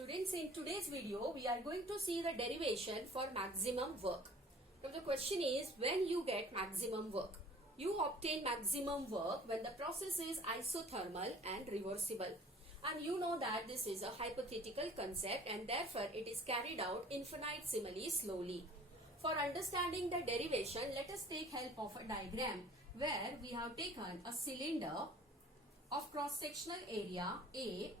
Students, in today's video, we are going to see the derivation for maximum work. Now the question is, when you get maximum work? You obtain maximum work when the process is isothermal and reversible. And you know that this is a hypothetical concept and therefore it is carried out infinitesimally slowly. For understanding the derivation, let us take help of a diagram where we have taken a cylinder of cross-sectional area A,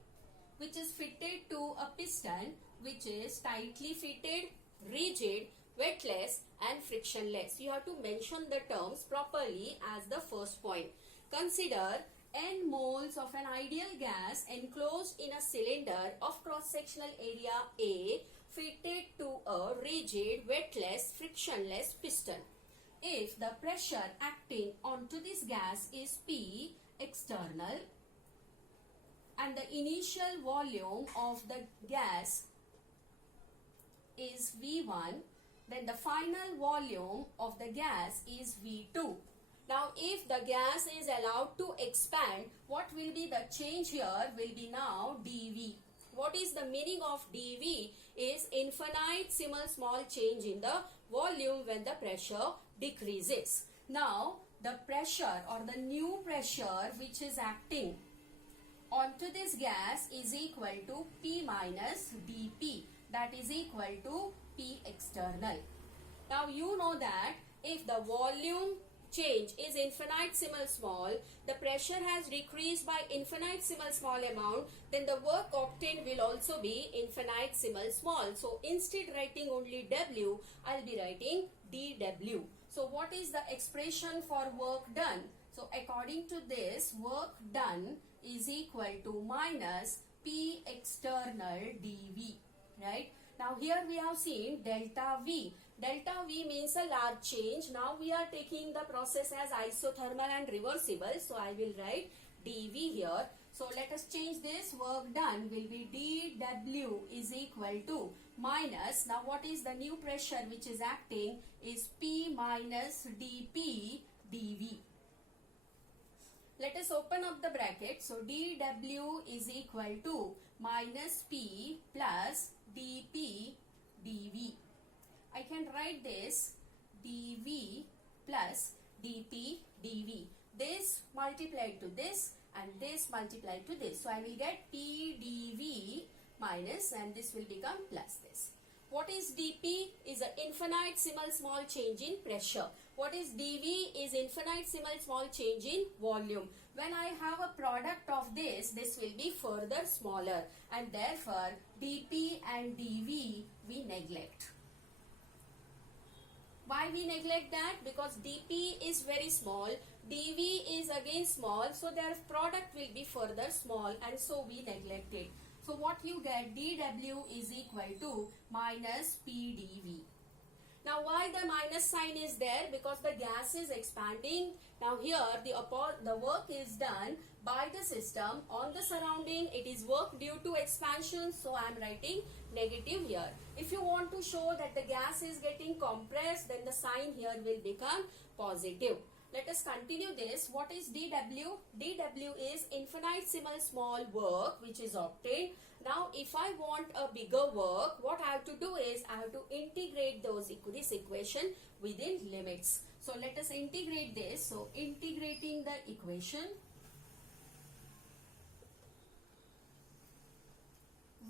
which is fitted to a piston which is tightly fitted, rigid, wetless and frictionless. You have to mention the terms properly as the first point. Consider n moles of an ideal gas enclosed in a cylinder of cross-sectional area A fitted to a rigid, wetless, frictionless piston. If the pressure acting onto this gas is P external and the initial volume of the gas is V1, then the final volume of the gas is V2. Now, if the gas is allowed to expand, what will be the change here will be now dV. What is the meaning of dV? Is infinitesimal small change in the volume when the pressure decreases. Now, the pressure or the new pressure which is acting onto this gas is equal to P minus dP, that is equal to P external. Now you know that if the volume change is infinitesimal small, the pressure has decreased by infinitesimal small amount, then the work obtained will also be infinitesimal small. So instead writing only W, I will be writing dW. So what is the expression for work done? So according to this, work done is equal to minus P external dV, right? Now here we have seen delta V. Delta V means a large change. Now we are taking the process as isothermal and reversible. So I will write dV here. So let us change this. Work done will be dW is equal to minus. Now what is the new pressure which is acting is P minus dP dV. Let us open up the bracket. So dW is equal to minus P plus dP dV. I can write this dV plus dP dV. This multiplied to this and this multiplied to this. So I will get P dV minus and this will become plus this. What is dP? Is an infinitesimal small change in pressure. What is dV? Is infinitesimal small change in volume. When I have a product of this will be further smaller and therefore dP and dV we neglect. Why we neglect that? Because dP is very small, dV is again small, so their product will be further small and so we neglect it. So what you get, dW is equal to minus P dV. Now why the minus sign is there? Because the gas is expanding. Now here the work is done by the system on the surrounding. It is work due to expansion. So I am writing negative here. If you want to show that the gas is getting compressed, then the sign here will become positive. Let us continue this. What is dW? dW is infinitesimal small work which is obtained. Now if I want a bigger work, what I have to do is I have to integrate this equation within limits. So let us integrate this. So integrating the equation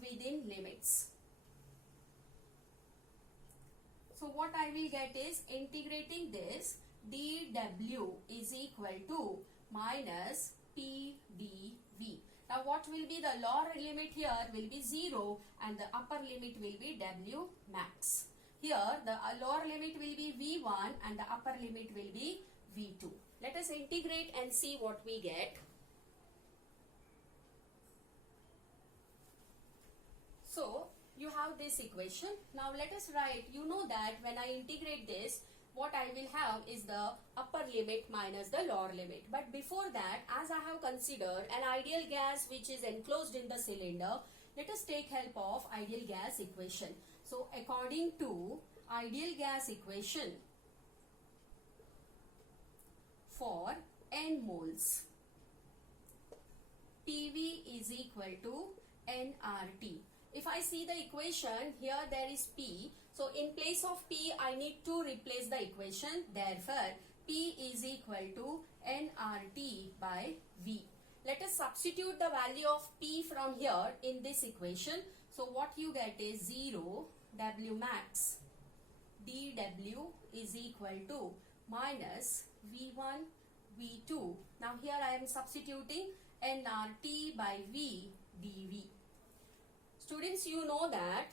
within limits. So what I will get is integrating this, dW is equal to minus P dV. Now what will be the lower limit here will be 0 and the upper limit will be W max. Here the lower limit will be V1 and the upper limit will be V2. Let us integrate and see what we get. So you have this equation. Now let us write, you know that when I integrate this, what I will have is the upper limit minus the lower limit. But before that, as I have considered an ideal gas which is enclosed in the cylinder, let us take help of ideal gas equation. So according to ideal gas equation for n moles, PV is equal to nRT. if I see the equation, here there is P. So in place of P, I need to replace the equation. Therefore, P is equal to nRT by V. Let us substitute the value of P from here in this equation. So what you get is 0 W max dW is equal to minus V1 V2. Now here I am substituting nRT by V dV. Students, you know that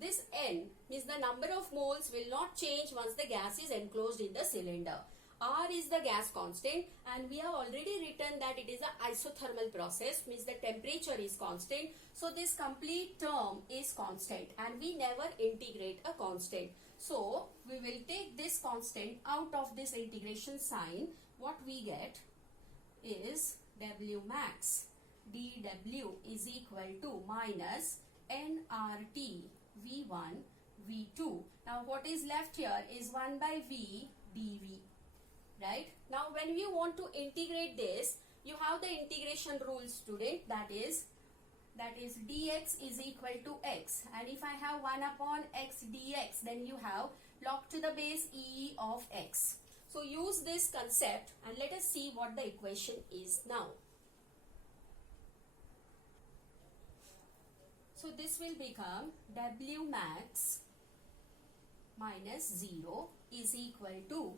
this N means the number of moles will not change once the gas is enclosed in the cylinder. R is the gas constant, and we have already written that it is an isothermal process, means the temperature is constant. So this complete term is constant, and we never integrate a constant. So we will take this constant out of this integration sign. What we get is W max dW is equal to minus nRT V1 V2. Now what is left here is 1 by V dV. Right? Now when we want to integrate this, you have the integration rule, student, that is dx is equal to x, and if I have 1 upon x dx, then you have log to the base e of x. So use this concept and let us see what the equation is now. So this will become W max minus 0 is equal to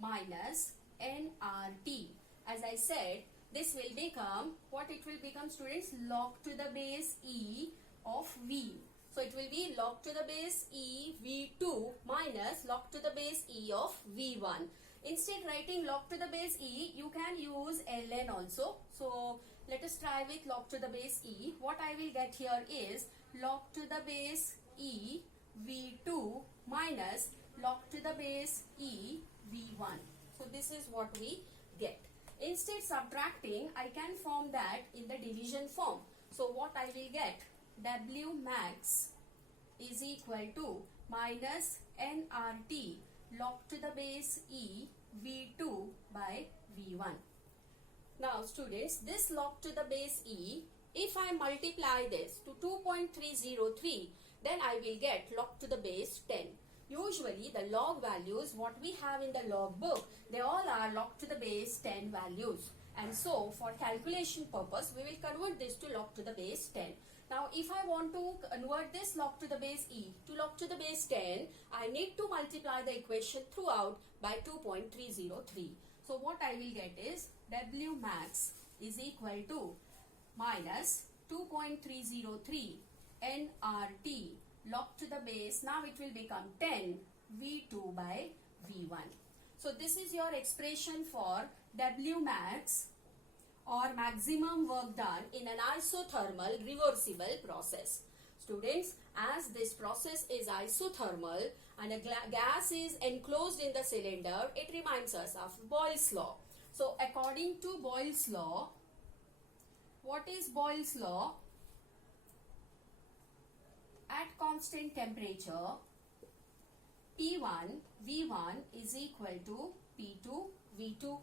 minus nRT. As I said, this will become, what it will become, students, log to the base e of V. So it will be log to the base e V2 minus log to the base e of V1. Instead writing log to the base e, you can use ln also. So let us try with log to the base e. What I will get here is log to the base e V2 minus log to the base e V1. So this is what we get. Instead subtracting, I can form that in the division form. So what I will get, W max is equal to minus nRT log to the base e V2 by V1. Now students, this log to the base e, if I multiply this to 2.303, then I will get log to the base 10. Usually the log values, what we have in the log book, they all are log to the base 10 values. And so for calculation purpose, we will convert this to log to the base 10. Now if I want to convert this log to the base e to log to the base 10, I need to multiply the equation throughout by 2.303. So what I will get is W max is equal to minus 2.303 nRT log to the base, now it will become 10 V2 by V1. So this is your expression for W max or maximum work done in an isothermal reversible process. Students, as this process is isothermal and a gas is enclosed in the cylinder, it reminds us of Boyle's law. So according to Boyle's law, what is Boyle's law? At constant temperature, P1 V1 is equal to P2 V2,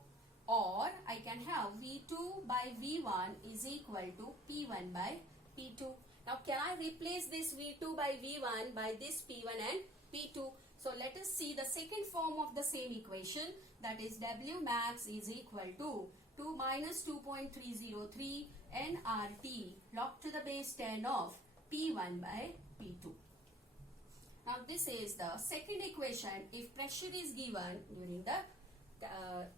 or I can have V2 by V1 is equal to P1 by P2. Now can I replace this V2 by V1 by this P1 and P2? So let us see the second form of the same equation, that is W max is equal to 2 minus 2.303 nRT log to the base 10 of P1 by P2. Now this is the second equation if pressure is given during the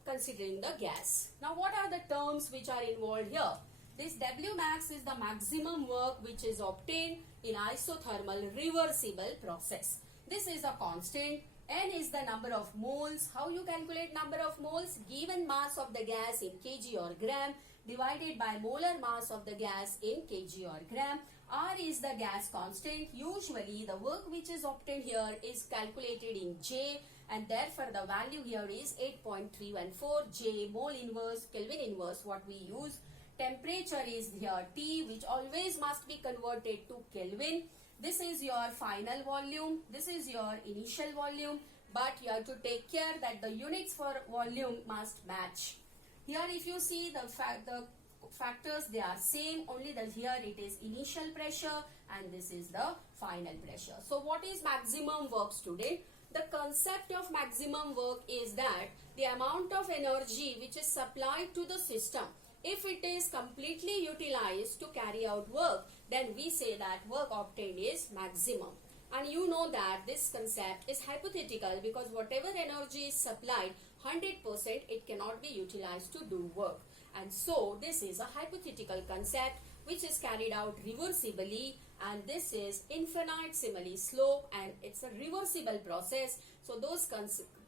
considering the gas. Now what are the terms which are involved here? This W max is the maximum work which is obtained in isothermal reversible process. This is a constant. N is the number of moles. How you calculate number of moles? Given mass of the gas in kg or gram divided by molar mass of the gas in kg or gram. R is the gas constant. Usually the work which is obtained here is calculated in J, and therefore the value here is 8.314 J mole inverse, Kelvin inverse what we use. Temperature is here T, which always must be converted to Kelvin. This is your final volume. This is your initial volume, but you have to take care that the units for volume must match. Here if you see the factors, they are same, only that here it is initial pressure and this is the final pressure. So what is maximum work, student? The concept of maximum work is that the amount of energy which is supplied to the system, if it is completely utilized to carry out work, then we say that work obtained is maximum. And you know that this concept is hypothetical because whatever energy is supplied, 100% it cannot be utilized to do work. And so this is a hypothetical concept which is carried out reversibly, and this is infinitesimally slow and it's a reversible process. So those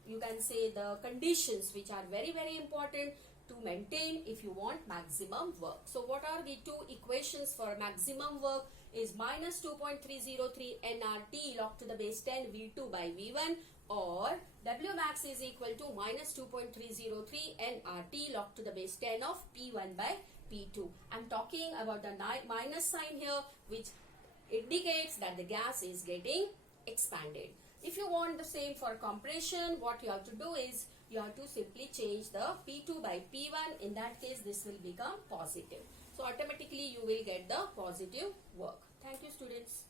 you can say the conditions which are very important to maintain if you want maximum work. So what are the two equations for maximum work? Is minus 2.303 nRT log to the base 10 V2 by V1, or W max is equal to minus 2.303 nRT log to the base 10 of P1 by P2. I'm talking about the minus sign here, which indicates that the gas is getting expanded. If you want the same for compression, what you have to do is you have to simply change the P2 by P1. In that case, this will become positive. So automatically you will get the positive work. Thank you, students.